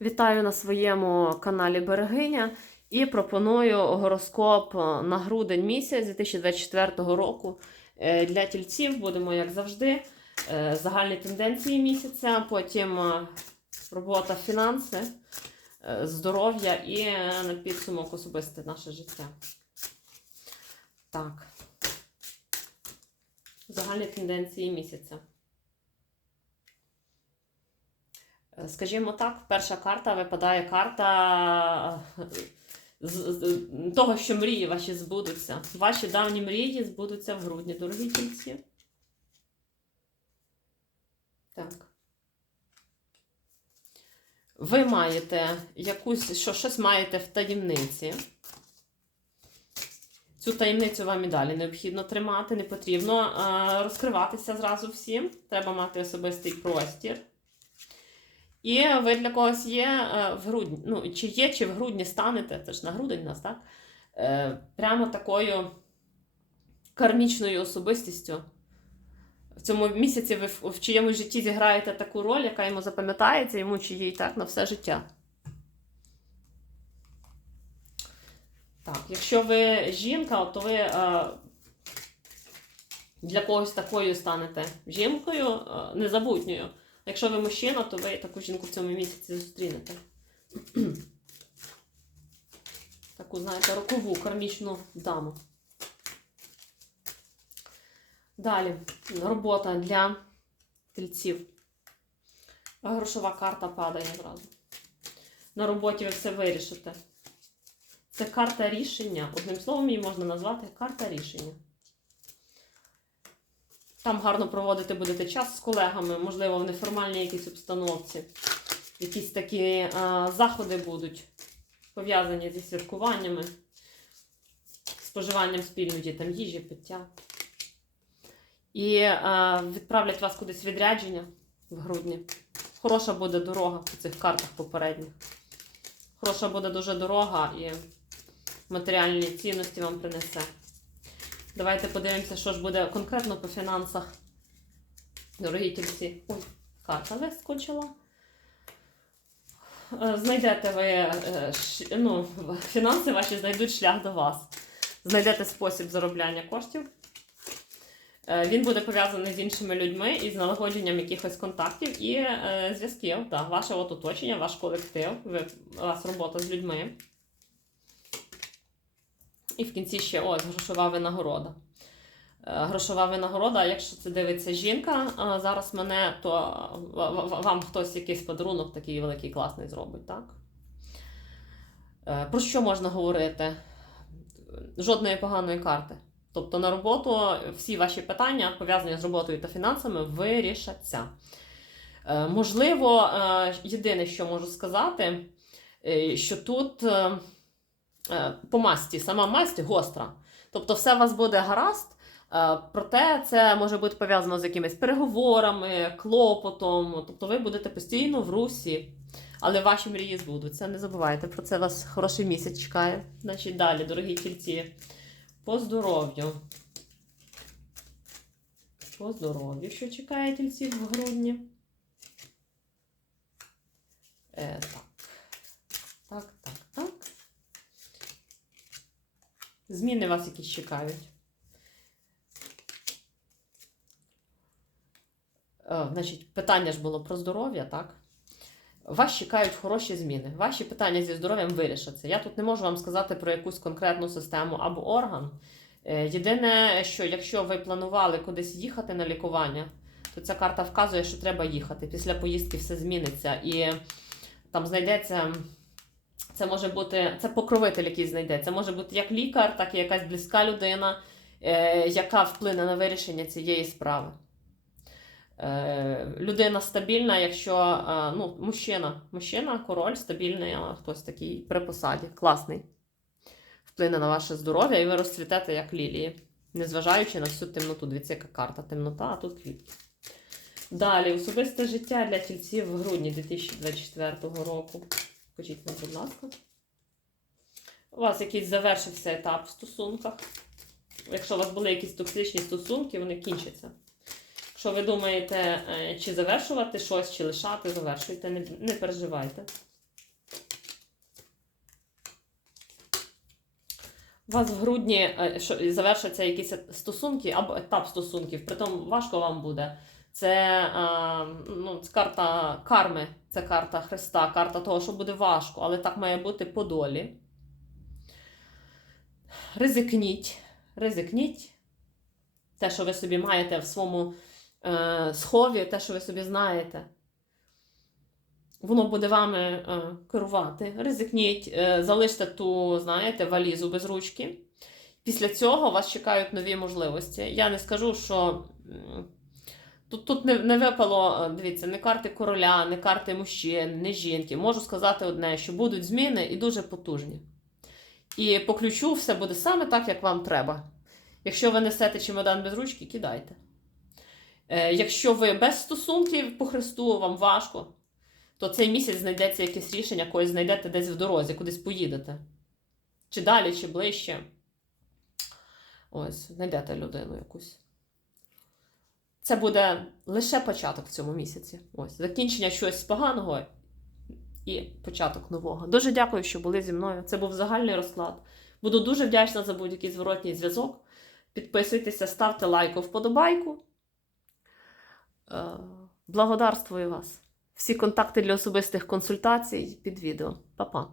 Вітаю на своєму каналі Берегиня і пропоную гороскоп на грудень місяць 2024 року. Е, Для тільців будемо, як завжди, е, загальні тенденції місяця, потім е, робота, фінанси, здоров'я і на підсумок особисте наше життя. Так. Загальні тенденції місяця. Е, Скажімо так, перша карта випадає карта е, того, що мрії ваші збудуться. Ваші давні мрії збудуться в грудні, дорогі тільці. Так. Ви маєте якусь, що щось маєте в таємниці. Цю таємницю вам і далі необхідно тримати, не потрібно е, розкриватися зразу всім. Треба мати особистий простір. І ви для когось є е, в грудні, ну, чи є, чи в грудні станете, це ж на грудень нас, так? Е, прямо такою кармічною особистістю. В цьому місяці ви в, чиємусь житті зіграєте таку роль, яка йому запам'ятається, йому чи їй так на все життя. Так, якщо ви жінка, то ви е, для когось такою станете жінкою е, незабутньою. Якщо ви мужчина, то ви таку жінку в цьому місяці зустрінете. Таку, знаєте, рокову кармічну даму. Далі робота для тельців. Грошова карта падає одразу. На роботі ви все вирішите. Це карта рішення. Одним словом, її можна назвати карта рішення. Там гарно проводити будете час з колегами, можливо, в неформальній якійсь обстановці. Якісь такі а, заходи будуть пов'язані зі святкуваннями, споживанням спільної там їжі, пиття. І а, відправлять вас кудись відрядження в грудні. Хороша буде дорога по цих картах попередніх. Хороша буде дуже дорога і матеріальні цінності вам принесе. Давайте подивимося, що ж буде конкретно по фінансах. Дорогі тільці. Ой, карта вискочила. Е, Знайдете ви е, ну, фінанси ваші знайдуть шлях до вас. Знайдете спосіб заробляння коштів. Е, Він буде пов'язаний з іншими людьми і з налагодженням якихось контактів і зв'язків. Ваше от оточення, ваш колектив, у вас робота з людьми. І в кінці ще ось грошова винагорода. Е, Грошова винагорода, якщо це дивиться жінка, зараз мене, то в- вам хтось якийсь подарунок такий великий класний зробить, так? Е, Про що можна говорити? Жодної поганої карти. Тобто на роботу всі ваші питання, пов'язані з роботою та фінансами, вирішаться. Е, Можливо, е, єдине, що можу сказати, е, що тут е, е, по масті, сама масть гостра. Тобто все у вас буде гаразд, е, проте це може бути пов'язано з якимись переговорами, клопотом. Тобто ви будете постійно в русі, але ваші мрії збудуться. Не забувайте про це. Вас хороший місяць чекає. Значить, далі, дорогі тільці, по здоров'ю. По здоров'ю, що чекає тільців в грудні. Е. Так, так, так. Зміни вас якісь чекають. Е, значить, питання ж було про здоров'я, так? Вас чекають хороші зміни. Ваші питання зі здоров'ям вирішаться. Я тут не можу вам сказати про якусь конкретну систему або орган. Е, Єдине, що якщо ви планували кудись їхати на лікування, то ця карта вказує, що треба їхати. Після поїздки все зміниться. І там знайдеться. Це може бути це покровитель, який знайде. Це може бути як лікар, так і якась близька людина, е, яка вплине на вирішення цієї справи. Е, людина стабільна, якщо е, ну, мужчина, мужчина, король стабільний, а хтось такий при посаді, класний. Вплине на ваше здоров'я, і ви розцвітете як лілії, незважаючи на всю темноту. Дивіться, яка карта темнота, а тут квітки. Далі, особисте життя для тільців в грудні 2024 року. Скажіть нам, будь ласка. У вас якийсь завершився етап в стосунках. Якщо у вас були якісь токсичні стосунки, вони кінчаться. Якщо ви думаєте, е, чи завершувати щось, чи лишати, завершуйте, не, не переживайте. У вас в грудні е, завершаться якісь стосунки або етап стосунків, притом важко вам буде. Це, е, ну, це карта карми, це карта Христа, карта того, що буде важко, але так має бути по долі. Ризикніть, ризикніть. Те, що ви собі маєте в своєму е, схові, те, що ви собі знаєте. Воно буде вами е, керувати. Ризикніть, е, залиште ту, знаєте, валізу без ручки. Після цього вас чекають нові можливості. Я не скажу, що тут, тут не, не випало, е, дивіться, не карти короля, не карти мужчин, не жінки. Можу сказати одне, що будуть зміни і дуже потужні. І по ключу все буде саме так, як вам треба. Якщо ви несете чемодан без ручки, кидайте. Е, якщо ви без стосунків по Христу, вам важко, то цей місяць знайдеться якесь рішення, когось знайдете десь в дорозі, кудись поїдете. Чи далі, чи ближче. Ось, знайдете людину якусь. Це буде лише початок в цьому місяці. Ось, закінчення чогось поганого і початок нового. Дуже дякую, що були зі мною. Це був загальний розклад. Буду дуже вдячна за будь-який зворотній зв'язок. Підписуйтеся, ставте лайк, вподобайку. Е, Благодарствую вас. Всі контакти для особистих консультацій під відео. Па-па.